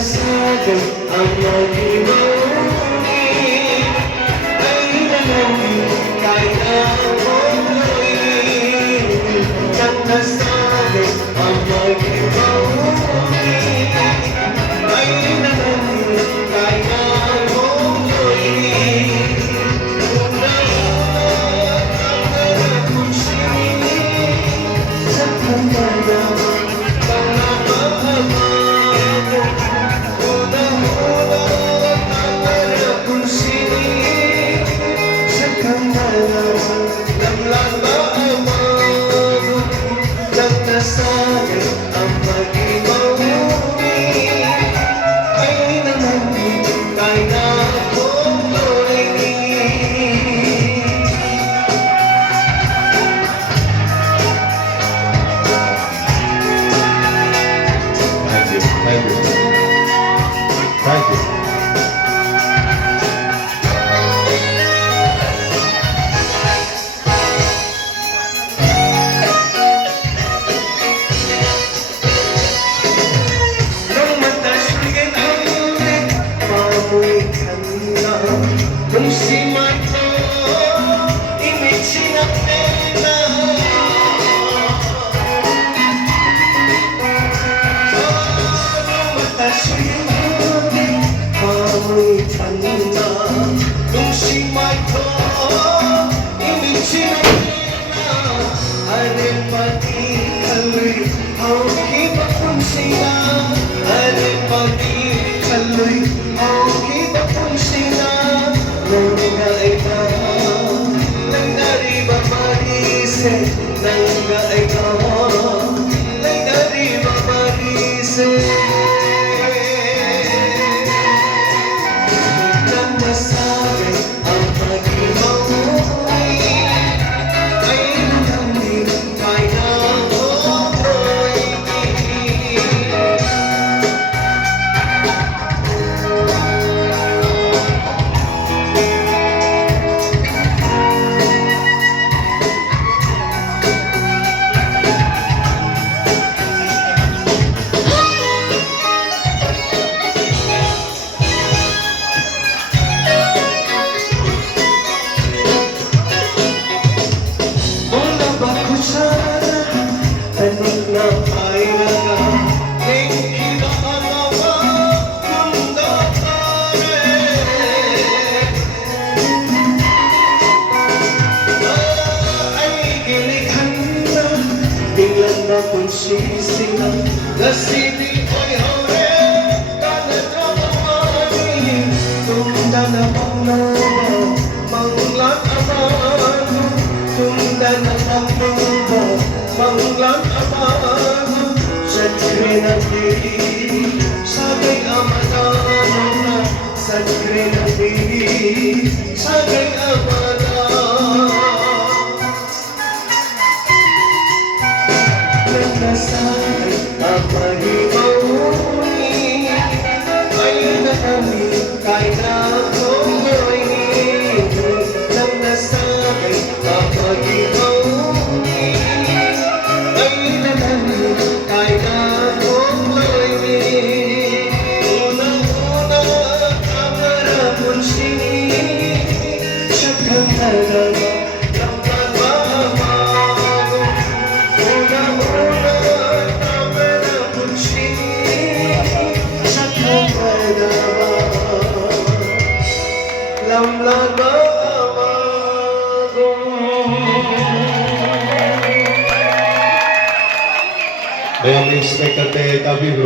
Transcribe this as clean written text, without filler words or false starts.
nasagay ang mag-iwalay ay nalangin kaya umuloy. Nang nasagay ang mag-iwalay ay nalangin kaya umuloy. Una-una ang harap kong sinig sa kamala. Nasagay ang mag-iwalay ay nalangin kaya umuloy. Thank you. Thank you. Thank you. Kung si Marco imig sinakena nung matas yung hangin pamitan na. Kung si Marco imig sinakena alin pati kaloy ang kiba kung sila. Alin pati kaloy ang kiba kung sila. Nanggaika, nanggariba marise, nanggaika, nanggariba marise. Nang nasagay ang mag-iwalay ay nalangin kaya umuloy. Tanig na ay nagahing kinakalawa kung datare. Ay gilikhan na, biglang na kung sisilang lasili ko'y hore, kanadramani tunda na panglawa, manglat amano, tunda na panglawa, manglang amano sa Trinity, sagay amana, sa Trinity, sagay amana. Nang nasagay ang mag-iwalay ay nalangin kaya umuloy. Nang nasagay ang mag-iwalay ay nalangin kaya umuloy. Unang-una ang harap kong sinig sa kamala ng pagmamahal. Unang-una ang harap kong sinig sa kamala lamlaga Kaya may expected tayo